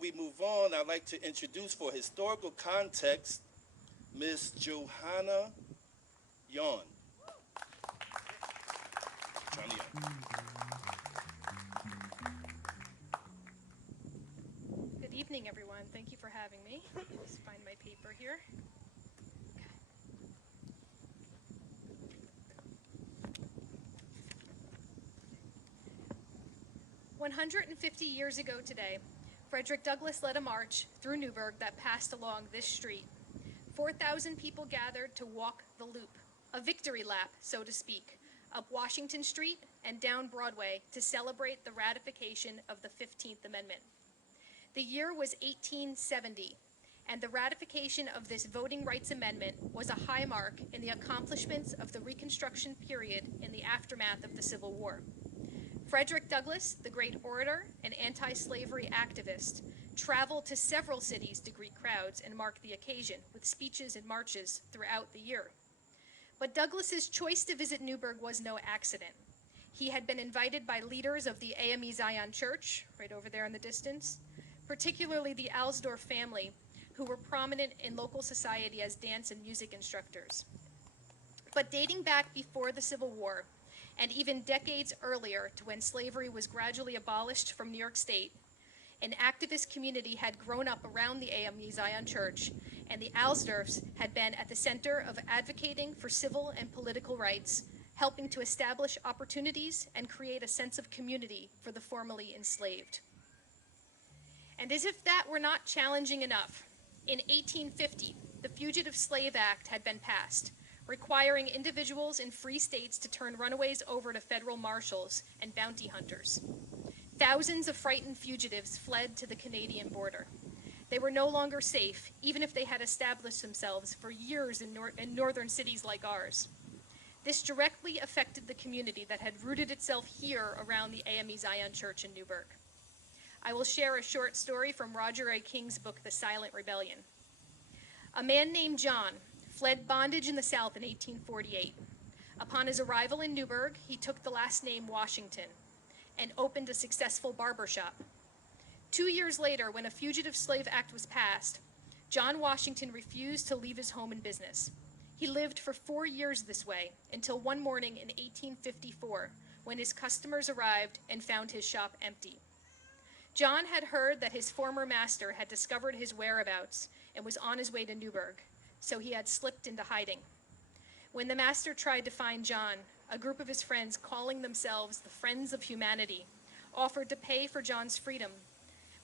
we move on, I'd like to introduce for historical context Miss Johanna Yaun. Johnny Yaun. Good evening, everyone. Thank you for having me. Just find my paper here. 150 years ago today, Frederick Douglass led a march through Newburgh that passed along this street. 4,000 people gathered to walk the loop, a victory lap, so to speak, up Washington Street and down Broadway to celebrate the ratification of the 15th Amendment. The year was 1870, and the ratification of this Voting Rights Amendment was a high mark in the accomplishments of the Reconstruction period in the aftermath of the Civil War. Frederick Douglass, the great orator and anti-slavery activist, traveled to several cities to greet crowds and mark the occasion with speeches and marches throughout the year. But Douglass's choice to visit Newburgh was no accident. He had been invited by leaders of the AME Zion Church, right over there in the distance, particularly the Alsdorf family, who were prominent in local society as dance and music instructors. But dating back before the Civil War, and even decades earlier to when slavery was gradually abolished from New York State, an activist community had grown up around the AME Zion Church, and the Alsdorfs had been at the center of advocating for civil and political rights, helping to establish opportunities and create a sense of community for the formerly enslaved. And as if that were not challenging enough, in 1850, the Fugitive Slave Act had been passed, requiring individuals in free states to turn runaways over to federal marshals and bounty hunters. Thousands of frightened fugitives fled to the Canadian border. They were no longer safe, even if they had established themselves for years in northern cities like ours. This directly affected the community that had rooted itself here around the AME Zion Church in Newburgh. I will share a short story from Roger A. King's book, The Silent Rebellion. A man named John fled bondage in the South in 1848. Upon his arrival in Newburgh, he took the last name Washington and opened a successful barber shop. 2 years later, when a Fugitive Slave Act was passed, John Washington refused to leave his home and business. He lived for 4 years this way until one morning in 1854, when his customers arrived and found his shop empty. John had heard that his former master had discovered his whereabouts and was on his way to Newburgh, so he had slipped into hiding. When the master tried to find John, a group of his friends, calling themselves the Friends of Humanity, offered to pay for John's freedom,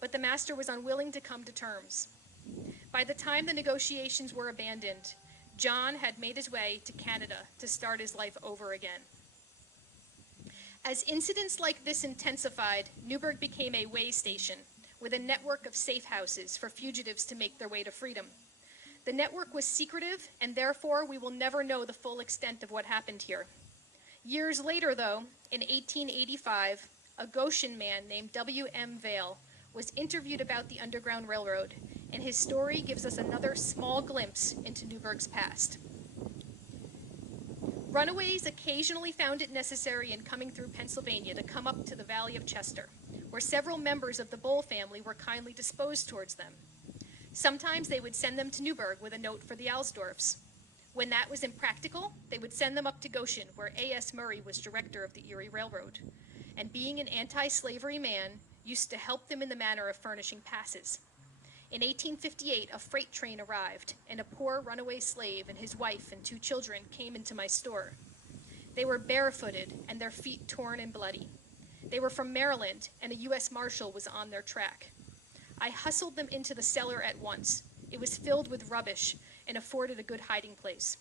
but the master was unwilling to come to terms. By the time the negotiations were abandoned, John had made his way to Canada to start his life over again. As incidents like this intensified, Newburgh became a way station with a network of safe houses for fugitives to make their way to freedom. The network was secretive, and therefore we will never know the full extent of what happened here. Years later, though, in 1885, a Goshen man named W.M. Vail was interviewed about the Underground Railroad, and his story gives us another small glimpse into Newburgh's past. Runaways occasionally found it necessary in coming through Pennsylvania to come up to the Valley of Chester, where several members of the Bull family were kindly disposed towards them. Sometimes they would send them to Newburgh with a note for the Alsdorfs. When that was impractical, they would send them up to Goshen, where A.S. Murray was director of the Erie Railroad, and being an anti-slavery man, used to help them in the manner of furnishing passes. In 1858, a freight train arrived, and a poor runaway slave and his wife and 2 children came into my store. They were barefooted and their feet torn and bloody. They were from Maryland, and a U.S. Marshal was on their track. I hustled them into the cellar at once. It was filled with rubbish and afforded a good hiding place.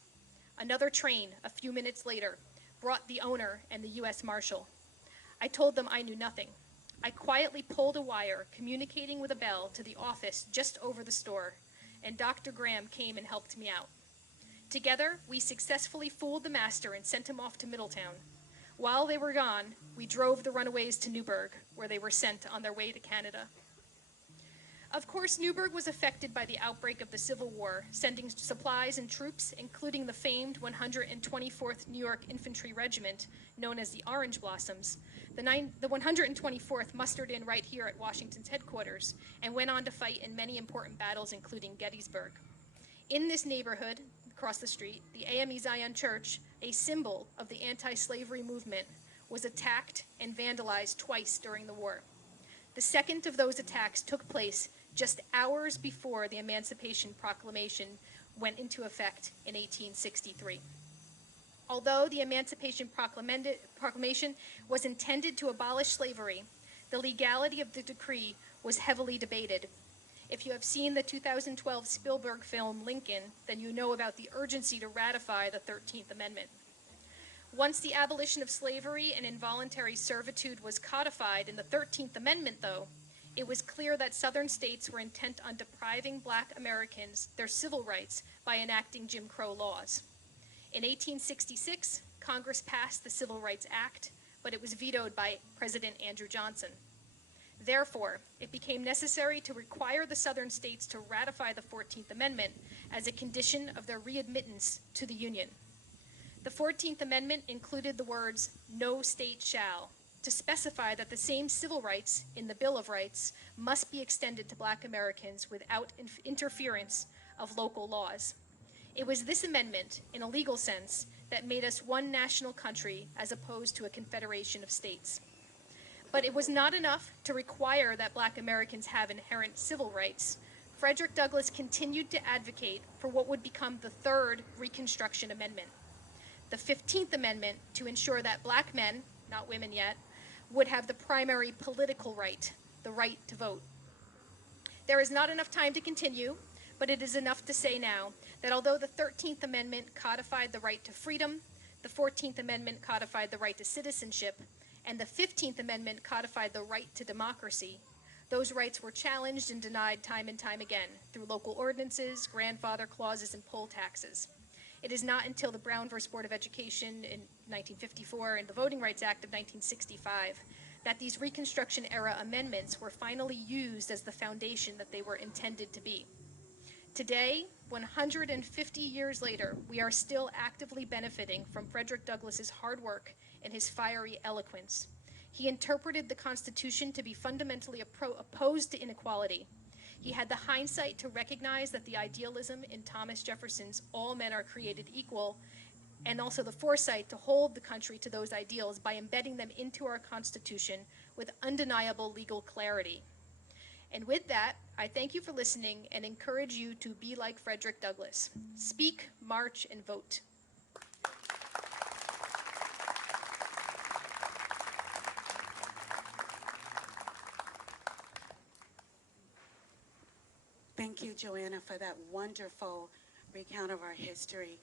Another train, a few minutes later, brought the owner and the U.S. Marshal. I told them I knew nothing. I quietly pulled a wire, communicating with a bell, to the office just over the store, and Dr. Graham came and helped me out. Together, we successfully fooled the master and sent him off to Middletown. While they were gone, we drove the runaways to Newburgh, where they were sent on their way to Canada. Of course, Newburgh was affected by the outbreak of the Civil War, sending supplies and troops, including the famed 124th New York Infantry Regiment, known as the Orange Blossoms. The 124th mustered in right here at Washington's headquarters and went on to fight in many important battles, including Gettysburg. In this neighborhood, across the street, the AME Zion Church, a symbol of the anti-slavery movement, was attacked and vandalized twice during the war. The second of those attacks took place just hours before the Emancipation Proclamation went into effect in 1863. Although the Emancipation Proclamation was intended to abolish slavery, the legality of the decree was heavily debated. If you have seen the 2012 Spielberg film Lincoln, then you know about the urgency to ratify the 13th Amendment. Once the abolition of slavery and involuntary servitude was codified in the 13th Amendment, though, it was clear that Southern states were intent on depriving Black Americans their civil rights by enacting Jim Crow laws. In 1866, Congress passed the Civil Rights Act, but it was vetoed by President Andrew Johnson. Therefore, it became necessary to require the Southern states to ratify the 14th Amendment as a condition of their readmittance to the Union. The 14th Amendment included the words, "No state shall," to specify that the same civil rights in the Bill of Rights must be extended to Black Americans without interference of local laws. It was this amendment, in a legal sense, that made us one national country as opposed to a confederation of states. But it was not enough to require that Black Americans have inherent civil rights. Frederick Douglass continued to advocate for what would become the third Reconstruction Amendment, the 15th Amendment, to ensure that Black men, not women yet, would have the primary political right, the right to vote. There is not enough time to continue, but it is enough to say now that although the 13th Amendment codified the right to freedom, the 14th Amendment codified the right to citizenship, and the 15th Amendment codified the right to democracy, those rights were challenged and denied time and time again through local ordinances, grandfather clauses, and poll taxes. It is not until the Brown v. Board of Education in 1954 and the Voting Rights Act of 1965 that these Reconstruction-era amendments were finally used as the foundation that they were intended to be. Today, 150 years later, we are still actively benefiting from Frederick Douglass's hard work and his fiery eloquence. He interpreted the Constitution to be fundamentally opposed to inequality. He had the hindsight to recognize that the idealism in Thomas Jefferson's "all men are created equal," and also the foresight to hold the country to those ideals by embedding them into our Constitution with undeniable legal clarity. And with that, I thank you for listening and encourage you to be like Frederick Douglass. Speak, march, and vote. Thank you, Johanna, for that wonderful recount of our history.